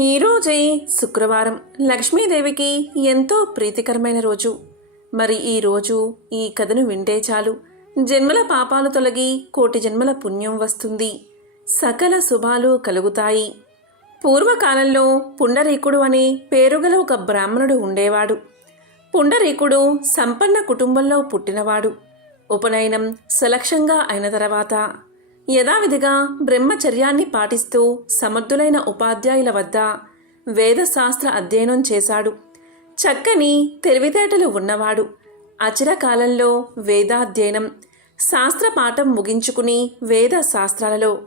ఈరోజే శుక్రవారం. లక్ష్మీదేవికి ఎంతో ప్రీతికరమైన రోజు. మరి ఈ రోజు ఈ కథను వింటే చాలు. జన్మల పాపాలు తొలగి కోటి జన్మల పుణ్యం వస్తుంది. సకల శుభాలు కలుగుతాయి. పూర్వకాలంలో పుండరీకుడు అనే పేరుగల ఒక బ్రాహ్మణుడు ఉండేవాడు. పుండరీకుడు సంపన్న కుటుంబంలో పుట్టినవాడు. ఉపనయనం సులక్షంగా అయిన తర్వాత యథావిధిగా బ్రహ్మచర్యాన్ని పాటిస్తూ సమర్థులైన ఉపాధ్యాయుల వద్ద వేదశాస్త్ర అధ్యయనం చేశాడు. చక్కని తెలివితేటలు ఉన్నవాడు. అచిర కాలంలో వేదాధ్యయనం శాస్త్ర పాఠం ముగించుకుని వేద శాస్త్రాలలో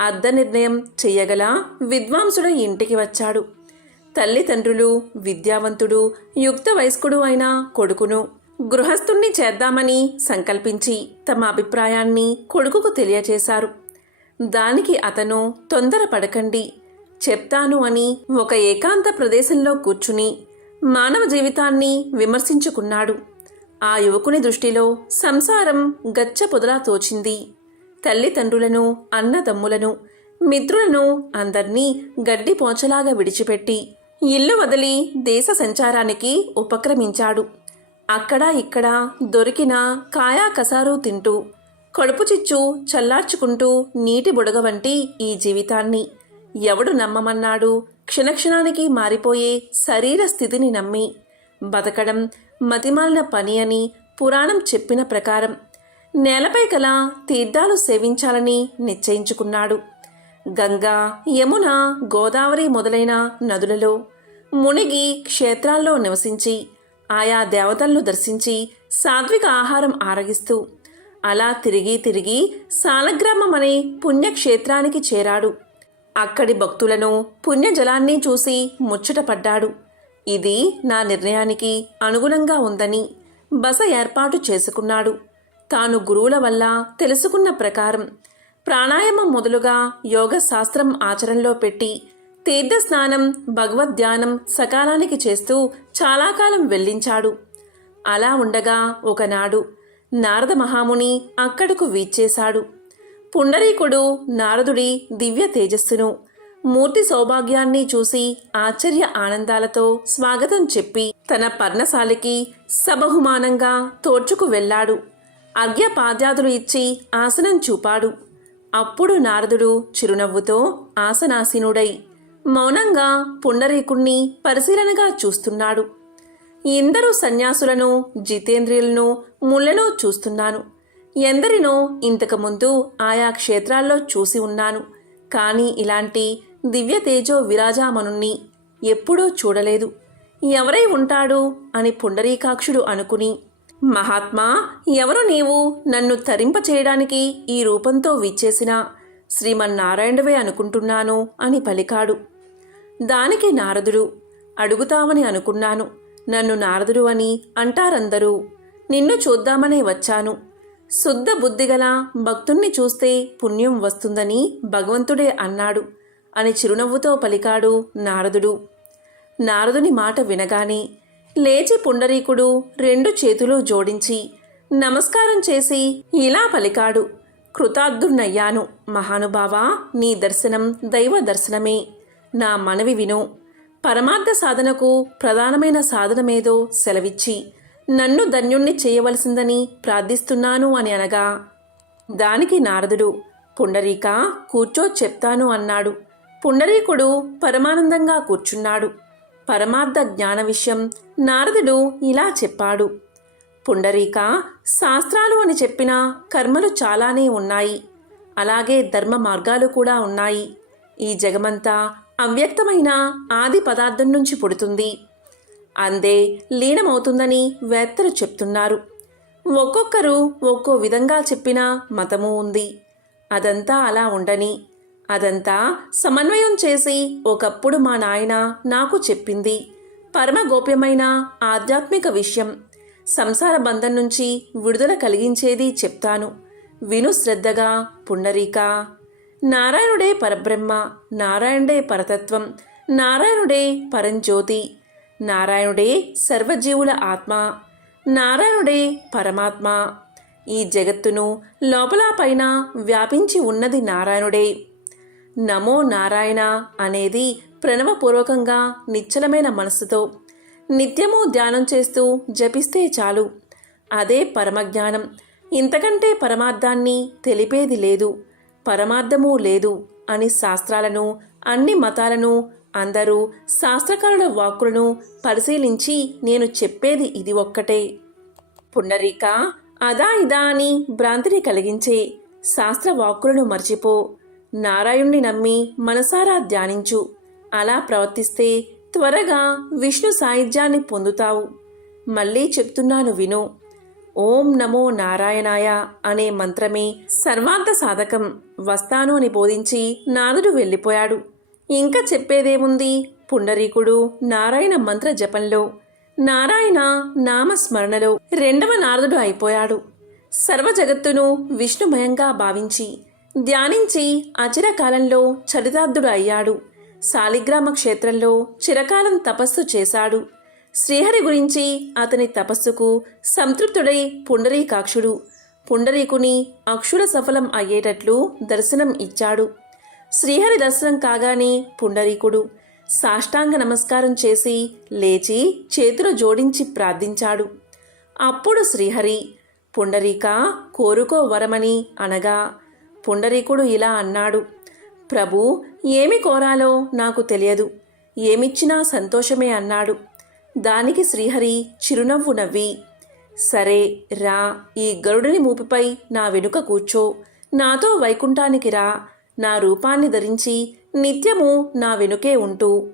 అర్ధ నిర్ణయం చెయ్యగల విద్వాంసుడు ఇంటికి వచ్చాడు. తల్లిదండ్రులు విద్యావంతుడు యుక్త వయస్కుడు అయిన కొడుకును గృహస్థుణ్ణి చేద్దామని సంకల్పించి తమ అభిప్రాయాన్ని కొడుకుకు తెలియచేశారు. దానికి అతను తొందరపడకండి చెప్తాను అని ఒక ఏకాంత ప్రదేశంలో కూర్చుని మానవ జీవితాన్ని విమర్శించుకున్నాడు. ఆ యువకుని దృష్టిలో సంసారం గచ్చ పొదలా తోచింది. తల్లిదండ్రులను అన్నదమ్ములను మిత్రులను అందర్నీ గడ్డి పోచలాగా విడిచిపెట్టి ఇల్లు వదిలి దేశ సంచారానికి ఉపక్రమించాడు. అక్కడ ఇక్కడ దొరికిన కాయా కసారు తింటూ కడుపు చిచ్చు చల్లార్చుకుంటూ నీటి బుడగ వంటి ఈ జీవితాన్ని ఎవడు నమ్మమన్నాడు? క్షణక్షణానికి మారిపోయే శరీర స్థితిని నమ్మి బతకడం మతిమాలిన పని అని పురాణం చెప్పిన ప్రకారం నేలపై కల తీర్థాలు సేవించాలని నిశ్చయించుకున్నాడు. గంగా యమున గోదావరి మొదలైన నదులలో మునిగి క్షేత్రాల్లో నివసించి ఆయా దేవతలను దర్శించి సాత్విక ఆహారం ఆరగిస్తూ అలా తిరిగి తిరిగి సాలగ్రామం అనే పుణ్యక్షేత్రానికి చేరాడు. అక్కడి భక్తులను పుణ్యజలాన్ని చూసి ముచ్చటపడ్డాడు. ఇది నా నిర్ణయానికి అనుగుణంగా ఉందని బస ఏర్పాటు చేసుకున్నాడు. తాను గురువుల వల్ల తెలుసుకున్న ప్రకారం ప్రాణాయామం మొదలుగా యోగ శాస్త్రం ఆచరణలో పెట్టి తీర్థస్నానం భగవద్ధ్యానం సకాలానికి చేస్తూ చాలా కాలం వెళ్ళించాడు. అలా ఉండగా ఒకనాడు నారద మహాముని అక్కడకు వీచేశాడు పుండరీకుడు నారదుడి దివ్య తేజస్సును మూర్తి సౌభాగ్యాన్ని చూసి ఆశ్చర్య ఆనందాలతో స్వాగతం చెప్పి తన పర్ణశాలికి సబహుమానంగా తోడ్చుకు వెళ్ళాడు. అర్ఘ్యపాద్యాదులు ఇచ్చి ఆసనం చూపాడు. అప్పుడు నారదుడు చిరునవ్వుతో ఆసనాసీనుడై మౌనంగా పుండరీకుణ్ణి పరిశీలనగా చూస్తున్నాడు. ఎందరూ సన్యాసులను జితేంద్రియులను ముళ్ళను చూస్తున్నాను. ఎందరినో ఇంతకుముందు ఆయా క్షేత్రాల్లో చూసి ఉన్నాను. కానీ ఇలాంటి దివ్య తేజో విరాజామనుణ్ణి ఎప్పుడూ చూడలేదు. ఎవరై ఉంటాడు అని పుండరీకాక్షుడు అనుకుని మహాత్మా ఎవరు నీవు నన్ను తరింప చేయడానికి ఈ రూపంతో విచ్చేసినా? శ్రీమన్నారాయణవే అనుకుంటున్నాను అని పలికాడు. దానికి నారదుడు. అడుగుతామని అనుకున్నాను. నన్ను నారదుడు అని అంటారందరూ. నిన్ను చూద్దామనే వచ్చాను. శుద్ధ బుద్ధిగల భక్తుణ్ణి చూస్తే పుణ్యం వస్తుందని భగవంతుడే అన్నాడు అని చిరునవ్వుతో పలికాడు నారదుడు. నారదుని మాట వినగానే లేచి పుండరీకుడు రెండు చేతులు జోడించి నమస్కారం చేసి ఇలా పలికాడు. కృతార్థుణ్ణయ్యాను. మహానుభావా నీ దర్శనం దైవ దర్శనమే. నా మనవి విను. పరమార్థ సాధనకు ప్రధానమైన సాధనమేదో సెలవిచ్చి నన్ను ధన్యుణ్ణి చేయవలసిందని ప్రార్థిస్తున్నాను అని అనగా దానికి నారదుడు పుండరీక కూర్చో చెప్తాను అన్నాడు. పుండరీకుడు పరమానందంగా కూర్చున్నాడు. పరమార్థ జ్ఞాన విషయం నారదుడు ఇలా చెప్పాడు. పుండరీక శాస్త్రాలు అని చెప్పిన కర్మలు చాలానే ఉన్నాయి. అలాగే ధర్మ మార్గాలు కూడా ఉన్నాయి. ఈ జగమంతా అవ్యక్తమైన ఆది పదార్థం నుంచి పుడుతుంది. అందే లీనమవుతుందని వేత్తలు చెప్తున్నారు. ఒక్కొక్కరు ఒక్కో విధంగా చెప్పిన మతము ఉంది. అదంతా అలా ఉండని. అదంతా సమన్వయం చేసి ఒకప్పుడు మా నాయన నాకు చెప్పింది. పరమ గోప్యమైన ఆధ్యాత్మిక విషయం. సంసార బంధం నుంచి విడుదల కలిగించేది చెప్తాను. విను శ్రద్ధగా పుండరీక నారాయణుడే పరబ్రహ్మ నారాయణుడే పరతత్వం నారాయణుడే పరంజ్యోతి నారాయణుడే సర్వజీవుల ఆత్మ నారాయణుడే పరమాత్మ. ఈ జగత్తును లోపల పైన వ్యాపించి ఉన్నది నారాయణుడే. నమో నారాయణ అనేది ప్రణవపూర్వకంగా నిశ్చలమైన మనస్సుతో నిత్యము ధ్యానం చేస్తూ జపిస్తే చాలు. అదే పరమజ్ఞానం. ఇంతకంటే పరమార్థాన్ని తెలిపేది లేదు. పరమార్థము లేదు అని శాస్త్రాలను అన్ని మతాలను అందరూ శాస్త్రకారుల వాక్కులను పరిశీలించి నేను చెప్పేది ఇది ఒక్కటే. పుండరీక అదా ఇదా అని భ్రాంతిని కలిగించే శాస్త్ర వాక్కులను మర్చిపో. నారాయణ్ణి నమ్మి మనసారా ధ్యానించు. అలా ప్రవర్తిస్తే త్వరగా విష్ణు సాయుధ్యాన్ని పొందుతావు. మళ్ళీ చెప్తున్నాను విను. ఓం నమో నారాయణాయ అనే మంత్రమే సర్వాంత సాధకం వస్తాను అని బోధించి నారదుడు వెళ్ళిపోయాడు. ఇంకా చెప్పేదేముంది? పుండరీకుడు నారాయణ మంత్ర జపంలో నారాయణ నామస్మరణలో రెండవ నారదుడు అయిపోయాడు. సర్వ జగత్తును విష్ణుమయంగా భావించి ధ్యానించి అచిరకాలంలో చరితార్థుడు అయ్యాడు. శాలిగ్రామ క్షేత్రంలో చిరకాలం తపస్సు చేశాడు. శ్రీహరి గురించి అతని తపస్సుకు సంతృప్తుడై పుండరీకాక్షుడు. పుండరీకుని అక్షుర సఫలం అయ్యేటట్లు దర్శనం ఇచ్చాడు. శ్రీహరి దర్శనం కాగానే పుండరీకుడు సాష్టాంగ నమస్కారం చేసి లేచి చేతులు జోడించి ప్రార్థించాడు. అప్పుడు శ్రీహరి పుండరీక కోరుకో వరమని అనగా పుండరీకుడు ఇలా అన్నాడు. ప్రభు ఏమి కోరాలో నాకు తెలియదు. ఏమిచ్చినా సంతోషమే అన్నాడు. దానికి శ్రీహరి చిరునవ్వు నవ్వి సరే రా ఈ గరుడిని మూపిపై నా వెనుక కూర్చో నాతో వైకుంఠానికి రా నా రూపాన్ని ధరించి నిత్యము నా వెనుకే ఉంటూ.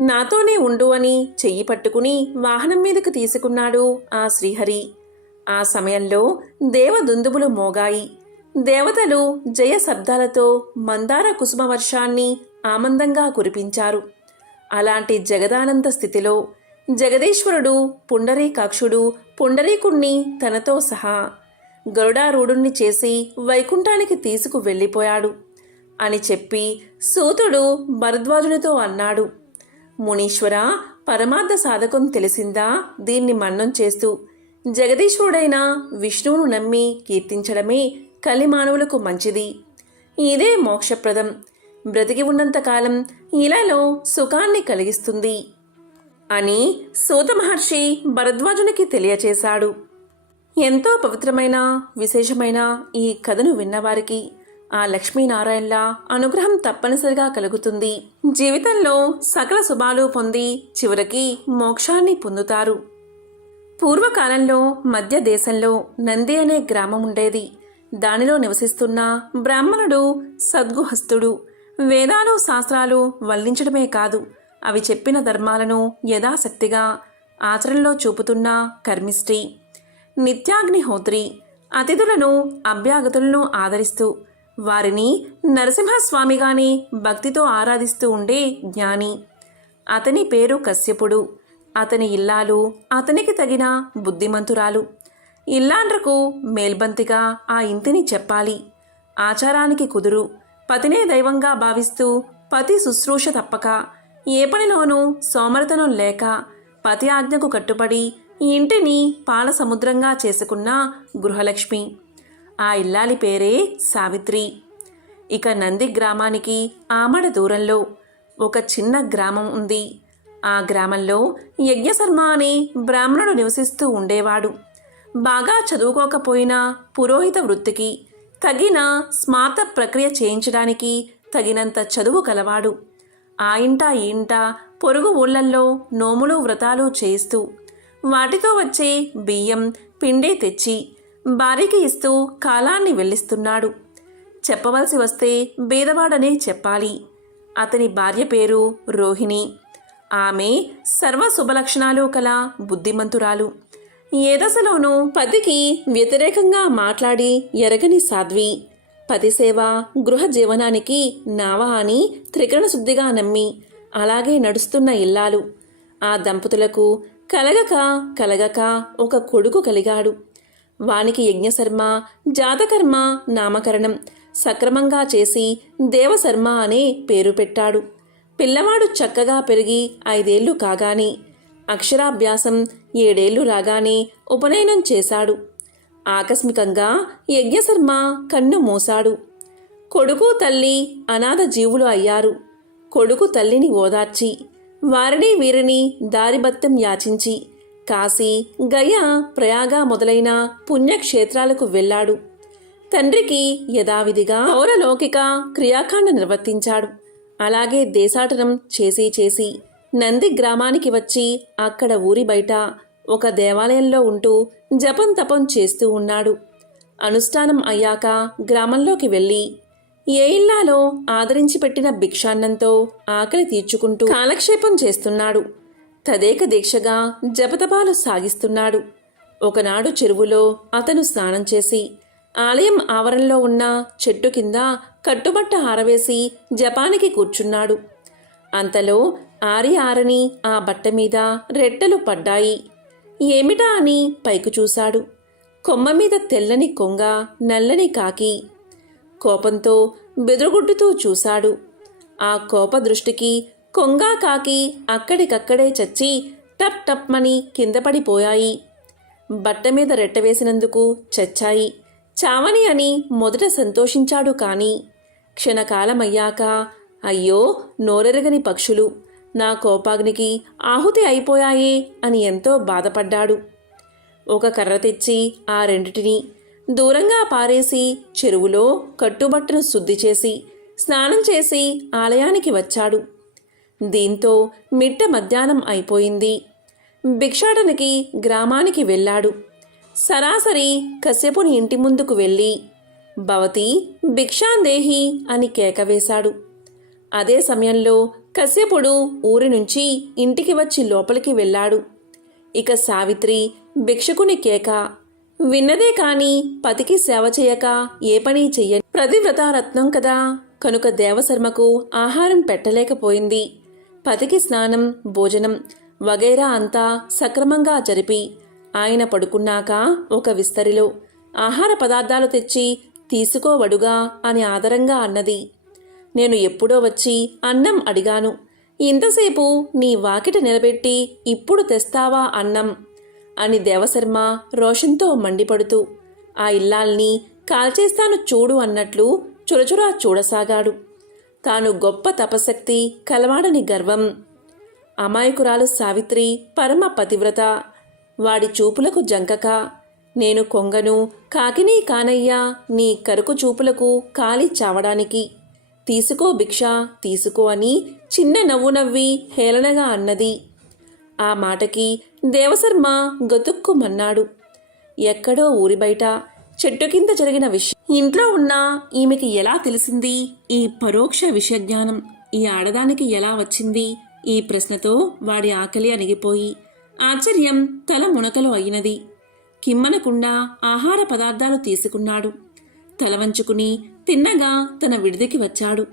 నాతోనే ఉండు అని చెయ్యి పట్టుకుని వాహనం మీదకు తీసుకున్నాడు ఆ శ్రీహరి. ఆ సమయంలో దేవదుందుబులు మోగాయి. దేవతలు జయ శబ్దాలతో మందార కుసుమ వర్షాన్ని ఆనందంగా కురిపించారు. అలాంటి జగదానంద స్థితిలో జగదీశ్వరుడు పుండరీకాక్షుడు పుండరీకుణ్ణి తనతో సహా గరుడారూఢుణ్ణి చేసి వైకుంఠానికి తీసుకు వెళ్ళిపోయాడు. అని చెప్పి సూతుడు భరద్వాజునితో అన్నాడు మునీశ్వర పరమార్థ సాధకం తెలిసిందా? దీన్ని మన్నం చేస్తూ జగదీశ్వరుడైన విష్ణువును నమ్మి కీర్తించడమే కలిమానవులకు మంచిది. ఇదే మోక్షప్రదం. బ్రతికి ఉన్నంతకాలం ఇలాలో సుఖాన్ని కలిగిస్తుంది. అని సూత మహర్షి భరద్వాజునికి తెలియచేశాడు. ఎంతో పవిత్రమైన విశేషమైన ఈ కథను విన్నవారికి ఆ లక్ష్మీనారాయణల అనుగ్రహం తప్పనిసరిగా కలుగుతుంది. జీవితంలో సకల శుభాలు పొంది చివరికి మోక్షాన్ని పొందుతారు. పూర్వకాలంలో మధ్య దేశంలో నంది అనే గ్రామం ఉండేది. దానిలో నివసిస్తున్న బ్రాహ్మణుడు సద్గుహస్తుడు వేదాలు శాస్త్రాలు వల్లించడమే కాదు. అవి చెప్పిన ధర్మాలను యథాశక్తిగా ఆచరణలో చూపుతున్న కర్మిష్టి నిత్యాగ్నిహోత్రి అతిథులను అభ్యాగతులను ఆదరిస్తూ వారిని నరసింహస్వామిగానే భక్తితో ఆరాధిస్తూ ఉండే జ్ఞాని. అతని పేరు కశ్యపుడు. అతని ఇల్లాలు అతనికి తగిన బుద్ధిమంతురాలు. ఇల్లాండ్రకు మేల్బంతిగా ఆ ఇంటిని చెప్పాలి. ఆచారానికి కుదురు. పతినే దైవంగా భావిస్తూ పతి శుశ్రూష తప్పక. ఏ పనిలోనూ సోమరతనం లేక పతి ఆజ్ఞకు కట్టుబడి ఇంటిని పాల సముద్రంగా చేసుకున్న గృహలక్ష్మి. ఆ ఇల్లాలి పేరే సావిత్రి. ఇక నంది గ్రామానికి ఆమడ దూరంలో ఒక చిన్న గ్రామం ఉంది. ఆ గ్రామంలో యజ్ఞశర్మ అనే బ్రాహ్మణుడు నివసిస్తూ ఉండేవాడు. బాగా చదువుకోకపోయినా పురోహిత వృత్తికి తగిన స్మార్త ప్రక్రియ చేయించడానికి తగినంత చదువు కలవాడు ఆ ఇంట ఈ ఇంట పొరుగు ఊళ్ళల్లో నోములు వ్రతాలు చేస్తూ వాటితో వచ్చే బియ్యం పిండే తెచ్చి భార్యకి ఇస్తూ కాలాన్ని వెళ్ళిస్తున్నాడు. చెప్పవలసి వస్తే బీదవాడనే చెప్పాలి. అతని భార్య పేరు రోహిణి. ఆమె సర్వ శుభలక్షణాలు కల బుద్ధిమంతురాలు. ఏ దశలోనూ పతికి వ్యతిరేకంగా మాట్లాడి ఎరగని సాధ్వి. పతిసేవ గృహ జీవనానికి నావా అని త్రికరణ శుద్ధిగా నమ్మి అలాగే నడుస్తున్న ఇల్లాలు. ఆ దంపతులకు కలగక కలగక ఒక కొడుకు కలిగాడు. వానికి యజ్ఞశర్మ జాతకర్మ నామకరణం సక్రమంగా చేసి దేవశర్మ అనే పేరు పెట్టాడు. పిల్లవాడు చక్కగా పెరిగి ఐదేళ్ళు కాగానే అక్షరాభ్యాసం ఏడేళ్ళు రాగానే ఉపనయనం చేశాడు. ఆకస్మికంగా యజ్ఞశర్మ కన్ను మూశాడు. కొడుకు తల్లి అనాథ జీవులు అయ్యారు. కొడుకు తల్లిని ఓదార్చి వారిని వీరిని దారిబత్తం యాచించి కాశీ గయ ప్రయాగ మొదలైన పుణ్యక్షేత్రాలకు వెళ్ళాడు. తండ్రికి యథావిధిగా పౌరలౌకిక క్రియాకాండ నిర్వర్తించాడు. అలాగే దేశాటనం చేసి చేసి నంది గ్రామానికి వచ్చి అక్కడ ఊరి బయట ఒక దేవాలయంలో ఉంటూ జపం తపం చేస్తూ ఉన్నాడు. అనుష్ఠానం అయ్యాక గ్రామంలోకి వెళ్ళి ఏ ఇల్లాలో ఆదరించి పెట్టిన భిక్షాన్నంతో ఆకలి తీర్చుకుంటూ కాలక్షేపం చేస్తున్నాడు. తదేక దీక్షగా జపతపాలు సాగిస్తున్నాడు. ఒకనాడు చెరువులో అతను స్నానం చేసి ఆలయం ఆవరణలో ఉన్న చెట్టు కింద కట్టుబట్ట ఆరవేసి జపానికి కూర్చున్నాడు. అంతలో ఆరి ఆరని ఆ బట్ట మీద రెట్టెలు పడ్డాయి. ఏమిటా అని పైకి చూశాడు. కొమ్మ మీద తెల్లని కొంగ నల్లని కాకి కోపంతో బెదురుగుడ్డుతూ చూశాడు. ఆ కోప దృష్టికి కొంగ కాకి అక్కడికక్కడే చచ్చి టప్ టప్మని కింద పడిపోయాయి. బట్ట మీద రెట్టవేసినందుకు చచ్చాయి. చావని అని మొదట సంతోషించాడు కాని క్షణకాలమయ్యాక అయ్యో నోరెరగని పక్షులు నా కోపాగ్నికి ఆహుతి అయిపోయాయే అని ఎంతో బాధపడ్డాడు. ఒక కర్ర తెచ్చి ఆ రెండిటిని దూరంగా పారేసి చెరువులో కట్టుబట్టను శుద్ధి చేసి స్నానం చేసి ఆలయానికి వచ్చాడు. దీంతో మిట్ట మధ్యాహ్నం అయిపోయింది. భిక్షాటనకి గ్రామానికి వెళ్ళాడు. సరాసరి కశ్యపుని ఇంటి ముందుకు వెళ్ళి భవతి భిక్షాందేహి అని కేక వేశాడు. అదే సమయంలో కశ్యపుడు ఊరి నుంచి ఇంటికి వచ్చి లోపలికి వెళ్ళాడు. ఇక సావిత్రి భిక్షకుని కేక విన్నదే కాని పతికి సేవ చేయక ఏ పని చెయ్యని ప్రతివ్రతారత్నం కదా. కనుక దేవశర్మకు ఆహారం పెట్టలేకపోయింది. పతికి స్నానం భోజనం వగైరా అంతా సక్రమంగా జరిపి ఆయన పడుకున్నాక ఒక విస్తరిలో ఆహార పదార్థాలు తెచ్చి తీసుకోవడుగా అని ఆదరంగా అన్నది. నేను ఎప్పుడో వచ్చి అన్నం అడిగాను. ఇంతసేపు నీ వాకిట నిలబెట్టి ఇప్పుడు తెస్తావా అన్నం? అని దేవశర్మ రోషంతో మండిపడుతూ ఆ ఇల్లాల్ని కాల్చేస్తాను చూడు అన్నట్లు చురచురా చూడసాగాడు. తాను గొప్ప తపశక్తి కలవాడని గర్వం. అమాయకురాలు సావిత్రి పరమ పతివ్రత. వాడి చూపులకు జంకక. నేను కొంగను కాకినీ కానయ్యా నీ కరుకు చూపులకు కాలి చావడానికి. తీసుకో భిక్ష తీసుకో అని చిన్న నవ్వు నవ్వి హేళనగా అన్నది. ఆ మాటకి దేవశర్మ గతుక్కుమన్నాడు. ఎక్కడో ఊరి బయట చెట్టు కింద జరిగిన విషయం. ఇంట్లో ఉన్న ఈమెకి ఎలా తెలిసింది? ఈ పరోక్ష విషయజ్ఞానం ఈ ఆడదానికి ఎలా వచ్చింది? ఈ ప్రశ్నతో వాడి ఆకలి అణిగిపోయి ఆశ్చర్యం తల మునకలు అయినది. కిమ్మనకుండా ఆహార పదార్థాలు తీసుకున్నాడు. తల వంచుకుని తిన్నగా తన విడిదికి వచ్చాడు.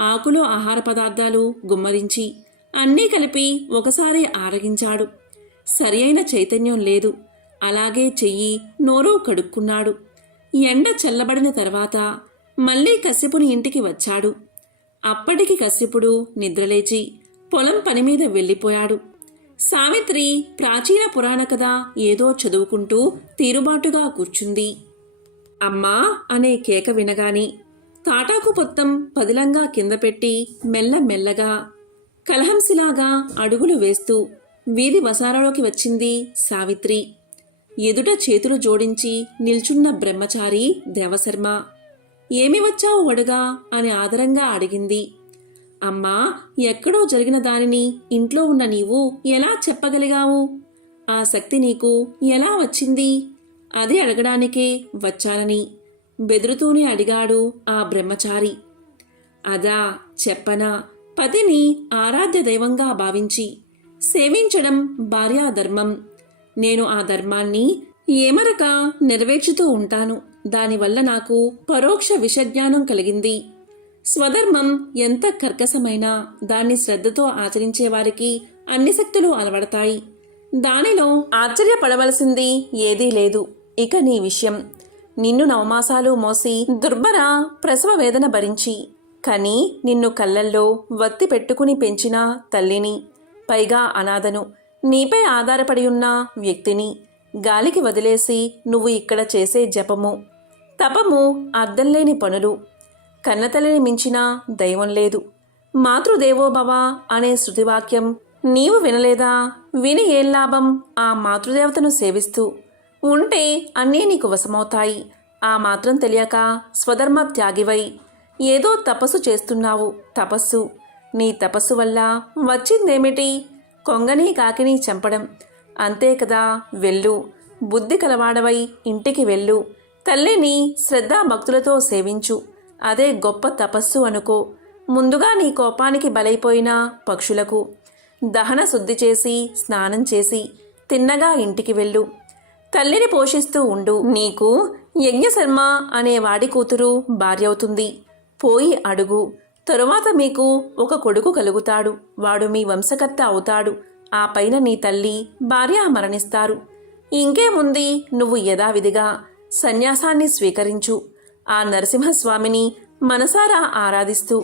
ఆకులో ఆహార పదార్థాలు గుమ్మరించి అన్నీ కలిపి ఒకసారి ఆరగించాడు. సరి అయిన చైతన్యం లేదు. అలాగే చెయ్యి నోరు కడుక్కున్నాడు. ఎండ చల్లబడిన తర్వాత మళ్ళీ కశ్యపుని ఇంటికి వచ్చాడు. అప్పటికి కశ్యపుడు నిద్రలేచి పొలం పని మీద వెళ్ళిపోయాడు. సావిత్రి ప్రాచీన పురాణ కథ ఏదో చదువుకుంటూ తీరుబాటుగా కూర్చుంది. అమ్మా అనే కేక వినగాని తాటాకు పొత్తం పదిలంగా కింద పెట్టి మెల్ల మెల్లగా కలహంసిలాగా అడుగులు వేస్తూ వీధి వసారలోకి వచ్చింది సావిత్రి. ఎదుట చేతులు జోడించి నిల్చున్న బ్రహ్మచారి దేవశర్మ ఏమి వచ్చావు వడుగా? అని ఆదరంగా అడిగింది. అమ్మా ఎక్కడో జరిగిన దానిని ఇంట్లో ఉన్న నీవు ఎలా చెప్పగలిగావు? ఆ శక్తి నీకు ఎలా వచ్చింది? అది అడగడానికే వచ్చానని బెదురుతూనే అడిగాడు ఆ బ్రహ్మచారి. అదా చెప్పనా పతిని ఆరాధ్య దైవంగా భావించి సేవించడం భార్యా ధర్మం నేను ఆ ధర్మాన్ని ఏమరక నెరవేర్చుతూ ఉంటాను. దానివల్ల నాకు పరోక్ష విషజ్ఞానం కలిగింది. స్వధర్మం ఎంత కర్కశమైనా దాన్ని శ్రద్ధతో ఆచరించే వారికి అన్ని శక్తులు అలవడతాయి. దానిలో ఆశ్చర్యపడవలసింది ఏదీ లేదు. ఇక నీ విషయం. నిన్ను నవమాసాలు మోసి దుర్భర ప్రసవ వేదన భరించి కానీ నిన్ను కళ్ళల్లో వత్తి పెట్టుకుని పెంచిన తల్లిని పైగా అనాథను నీపై ఆధారపడి ఉన్న వ్యక్తిని గాలికి వదిలేసి నువ్వు ఇక్కడ చేసే జపము తపము అర్థం లేని పనులు కన్నతల్లిని మించిన దైవం లేదు. మాతృదేవోభవ అనే శృతివాక్యం నీవు వినలేదా? విని ఏం లాభం? ఆ మాతృదేవతను సేవిస్తూ ఉంటే అన్నీ నీకు వశమవుతాయి. ఆ మాత్రం తెలియక స్వధర్మ త్యాగివై ఏదో తపస్సు చేస్తున్నావు తపస్సు. నీ తపస్సు వల్ల వచ్చిందేమిటి? కొంగని కాకిని చంపడం. అంతే కదా వెళ్ళు. బుద్ధి కలవాడవై ఇంటికి వెళ్ళు. తల్లిని శ్రద్ధా భక్తులతో సేవించు. అదే గొప్ప తపస్సు అనుకో. ముందుగా నీ కోపానికి బలైపోయిన పక్షులకు దహన శుద్ధి చేసి స్నానం చేసి తిన్నగా ఇంటికి వెళ్ళు. తల్లిని పోషిస్తూ ఉండు. నీకు యజ్ఞశర్మ అనే వాడి కూతురు భార్య అవుతుంది పోయి అడుగు. తరువాత మీకు ఒక కొడుకు కలుగుతాడు. వాడు మీ వంశకర్త అవుతాడు. ఆ పైన నీ తల్లి భార్య మరణిస్తారు. ఇంకేముంది? నువ్వు యథావిధిగా సన్యాసాన్ని స్వీకరించు. ఆ నరసింహస్వామిని మనసారా ఆరాధిస్తూ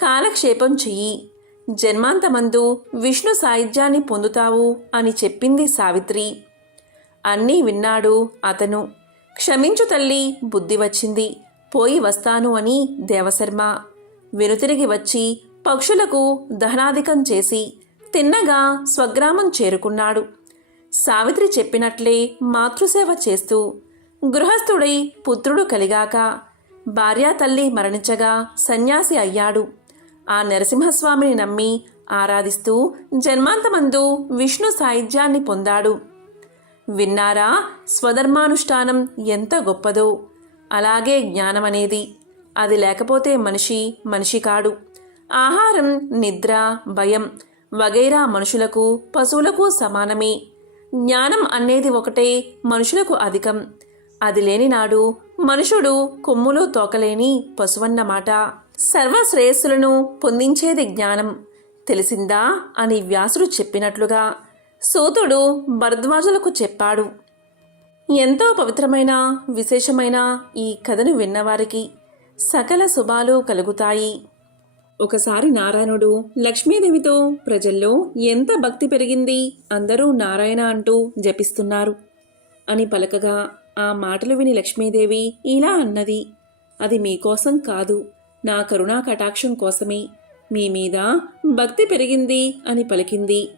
కాలక్షేపం చెయ్యి. జన్మాంతమందు విష్ణు సాయుధ్యాన్ని పొందుతావు అని చెప్పింది సావిత్రి. అన్నీ విన్నాడు అతను. క్షమించు తల్లి బుద్ధి వచ్చింది. పోయి వస్తాను అని దేవశర్మ. వెనుతిరిగి వచ్చి పక్షులకు దహనాధికం చేసి తిన్నగా స్వగ్రామం చేరుకున్నాడు. సావిత్రి చెప్పినట్లే మాతృసేవ చేస్తూ గృహస్థుడై పుత్రుడు కలిగాక భార్యాతల్లి మరణించగా సన్యాసి అయ్యాడు. ఆ నరసింహస్వామిని నమ్మి ఆరాధిస్తూ జన్మాంతమందు విష్ణు సాహిత్యాన్ని పొందాడు. విన్నారా? స్వధర్మానుష్ఠానం ఎంత గొప్పదో. అలాగే జ్ఞానం అనేది అది లేకపోతే మనిషి మనిషి కాడు. ఆహారం నిద్ర భయం వగైరా మనుషులకు పశువులకు సమానమే. జ్ఞానం అనేది ఒకటే మనుషులకు అధికం. అది లేని నాడు మనుషుడు కొమ్ములు తోకలేని పశువన్నమాట. సర్వశ్రేయస్సులను పొందించేది జ్ఞానం. తెలిసిందా అని వ్యాసుడు చెప్పినట్లుగా సూతుడు భరద్వాజులకు చెప్పాడు ఎంతో పవిత్రమైన విశేషమైన ఈ కథను విన్నవారికి సకల శుభాలు కలుగుతాయి. ఒకసారి నారాయణుడు లక్ష్మీదేవితో ప్రజల్లో ఎంత భక్తి పెరిగింది అందరూ నారాయణ అంటూ జపిస్తున్నారు. అని పలకగా ఆ మాటలు విని లక్ష్మీదేవి ఇలా అన్నది అది మీకోసం కాదు నా కరుణా కటాక్షం కోసమే. మీ మీద భక్తి పెరిగింది అని పలికింది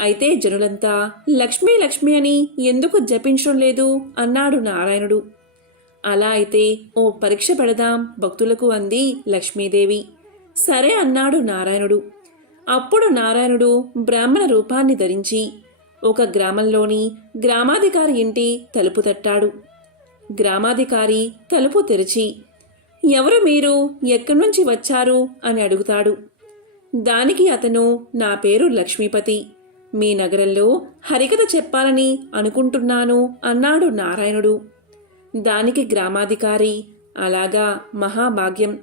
అయితే జనులంతా లక్ష్మీ లక్ష్మి అని ఎందుకు జపించడం లేదు? అన్నాడు నారాయణుడు. అలా అయితే ఓ పరీక్ష పెడదాం భక్తులకు అంది లక్ష్మీదేవి. సరే అన్నాడు నారాయణుడు. అప్పుడు నారాయణుడు బ్రాహ్మణ రూపాన్ని ధరించి ఒక గ్రామంలోని గ్రామాధికారి ఇంటి తలుపు తట్టాడు. గ్రామాధికారి తలుపు తెరిచి ఎవరు మీరు? ఎక్కడి నుంచి వచ్చారు? అని అడుగుతాడు. దానికి అతను నా పేరు లక్ష్మీపతి. మీ నగరంలో హరికథ చెప్పాలని అనుకుంటున్నాను అన్నాడు నారాయణుడు. దానికి గ్రామాధికారి అలాగా మహాభాగ్యం.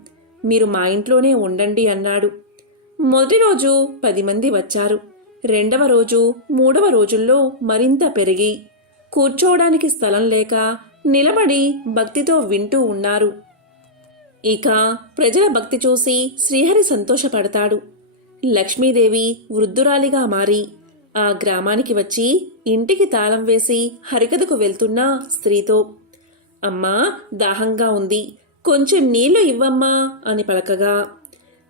మీరు మా ఇంట్లోనే ఉండండి అన్నాడు. మొదటి రోజు పది మంది వచ్చారు. రెండవ రోజు మూడవ రోజుల్లో మరింత పెరిగి కూర్చోవడానికి స్థలం లేక నిలబడి భక్తితో వింటూ ఉన్నారు. ఇక ప్రజల భక్తి చూసి శ్రీహరి సంతోషపడతాడు. లక్ష్మీదేవి వృద్ధురాలిగా మారి ఆ గ్రామానికి వచ్చి ఇంటికి తాళం వేసి హరికథకు వెళ్తున్న స్త్రీతో అమ్మా దాహంగా ఉంది. కొంచెం నీళ్ళు ఇవ్వమ్మా అని పలకగా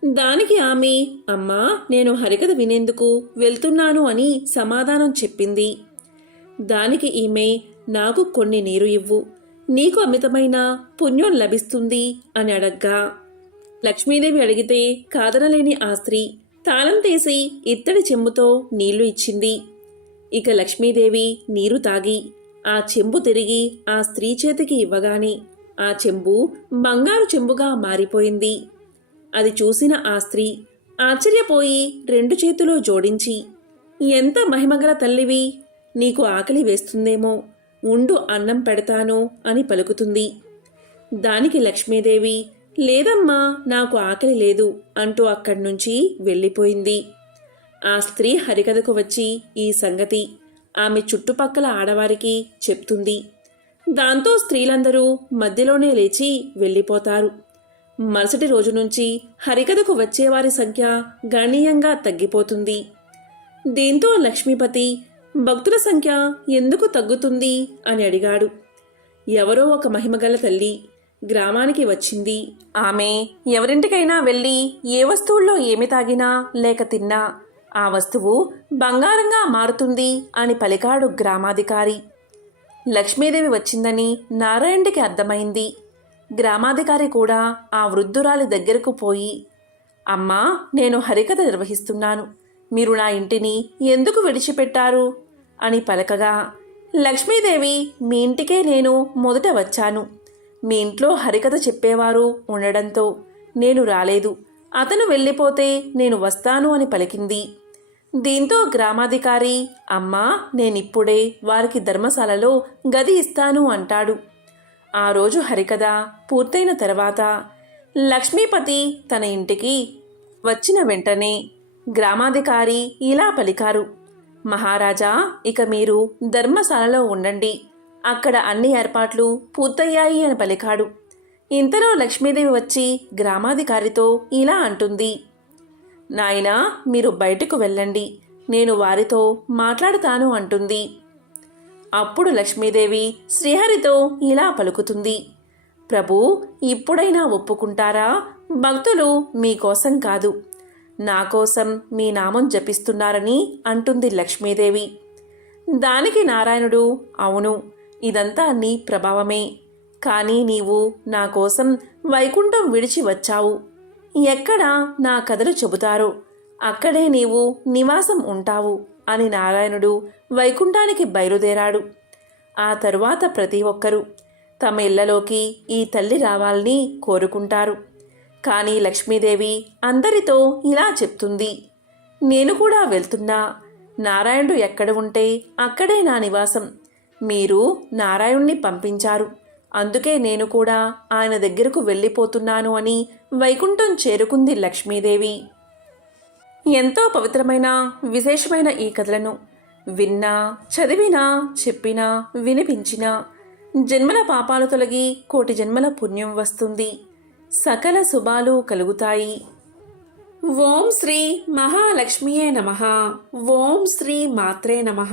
దానికి ఆమె అమ్మా నేను హరికథ వినేందుకు వెళ్తున్నాను అని సమాధానం చెప్పింది. దానికి ఈమె నాకు కొన్ని నీరు ఇవ్వు. నీకు అమితమైన పుణ్యం లభిస్తుంది అని అడగ్గా. లక్ష్మీదేవి అడిగితే కాదనలేని ఆ స్త్రీ తాళం తీసి ఇత్తడి చెంబుతో నీళ్ళు ఇచ్చింది. ఇక లక్ష్మీదేవి నీరు తాగి ఆ చెంబు తిరిగి ఆ స్త్రీ చేతికి ఇవ్వగానే ఆ చెంబు బంగారు చెంబుగా మారిపోయింది. అది చూసిన ఆ స్త్రీ ఆశ్చర్యపోయి రెండు చేతులు జోడించి ఎంత మహిమగల తల్లివి! నీకు ఆకలి వేస్తుందేమో ఉండు అన్నం పెడతాను అని పలుకుతుంది. దానికి లక్ష్మీదేవి లేదమ్మా నాకు ఆకలి లేదు అంటూ అక్కడి నుంచి వెళ్ళిపోయింది. ఆ స్త్రీ హరికథకు వచ్చి ఈ సంగతి ఆమె చుట్టుపక్కల ఆడవారికి చెప్తుంది. దాంతో స్త్రీలందరూ మధ్యలోనే లేచి వెళ్ళిపోతారు. మరుసటి రోజు నుంచి హరికథకు వచ్చేవారి సంఖ్య గణనీయంగా తగ్గిపోతుంది. దీంతో లక్ష్మీపతి భక్తుల సంఖ్య ఎందుకు తగ్గుతుంది అని అడిగాడు. ఎవరో ఒక మహిమగల తల్లి గ్రామానికి వచ్చింది. ఆమె ఎవరింటికైనా వెళ్ళి ఏ వస్తువుల్లో ఏమి తాగినా లేక తిన్నా ఆ వస్తువు బంగారంగా మారుతుంది అని పలికాడు గ్రామాధికారి. లక్ష్మీదేవి వచ్చిందని నారాయణుడికి అర్థమైంది. గ్రామాధికారి కూడా ఆ వృద్ధురాలి దగ్గరకు పోయి అమ్మా నేను హరికథ నిర్వహిస్తున్నాను. మీరు నా ఇంటిని ఎందుకు విడిచిపెట్టారు? అని పలకగా లక్ష్మీదేవి మీ ఇంటికే నేను మొదట వచ్చాను. మీ ఇంట్లో హరికథ చెప్పేవారు ఉండడంతో నేను రాలేదు. అతను వెళ్ళిపోతే నేను వస్తాను అని పలికింది. దీంతో గ్రామాధికారి అమ్మా నేనిప్పుడే వారికి ధర్మశాలలో గది ఇస్తాను అంటాడు. ఆ రోజు హరికథ పూర్తయిన తర్వాత లక్ష్మీపతి తన ఇంటికి వచ్చిన వెంటనే గ్రామాధికారి ఇలా పలికారు. మహారాజా ఇక మీరు ధర్మశాలలో ఉండండి. అక్కడ అన్ని ఏర్పాట్లు పూర్తయ్యాయి అని పలికాడు. ఇంతలో లక్ష్మీదేవి వచ్చి గ్రామాధికారితో ఇలా అంటుంది. నాయనా మీరు బయటకు వెళ్ళండి. నేను వారితో మాట్లాడతాను అంటుంది. అప్పుడు లక్ష్మీదేవి శ్రీహరితో ఇలా పలుకుతుంది. ప్రభు ఇప్పుడైనా ఒప్పుకుంటారా? భక్తులు మీకోసం కాదు. నా కోసం మీ నామం జపిస్తున్నారని అంటుంది లక్ష్మీదేవి. దానికి నారాయణుడు అవును. ఇదంతా నీ ప్రభావమే. కానీ నీవు నా కోసం వైకుంఠం విడిచి వచ్చావు. ఎక్కడ నా కథలు చెబుతారో. అక్కడే నీవు నివాసం ఉంటావు అని నారాయణుడు వైకుంఠానికి బయలుదేరాడు. ఆ తరువాత ప్రతి ఒక్కరూ తమ ఇళ్ళలోకి ఈ తల్లి రావాలని కోరుకుంటారు. కానీ లక్ష్మీదేవి అందరితో ఇలా చెప్తుంది. నేను కూడా వెళ్తున్నా. నారాయణుడు ఎక్కడ ఉంటే అక్కడే నా నివాసం. మీరు నారాయణ్ణి పంపించారు. అందుకే నేను కూడా ఆయన దగ్గరకు వెళ్ళిపోతున్నాను అని వైకుంఠం చేరుకుంది లక్ష్మీదేవి. ఎంతో పవిత్రమైన విశేషమైన ఈ కథలను విన్నా చదివినా చెప్పినా వినిపించినా జన్మల పాపాలు తొలగి కోటి జన్మల పుణ్యం వస్తుంది. సకల శుభాలు కలుగుతాయి. ఓం శ్రీ మహాలక్ష్మియే నమ. ఓం శ్రీ మాత్రే నమ.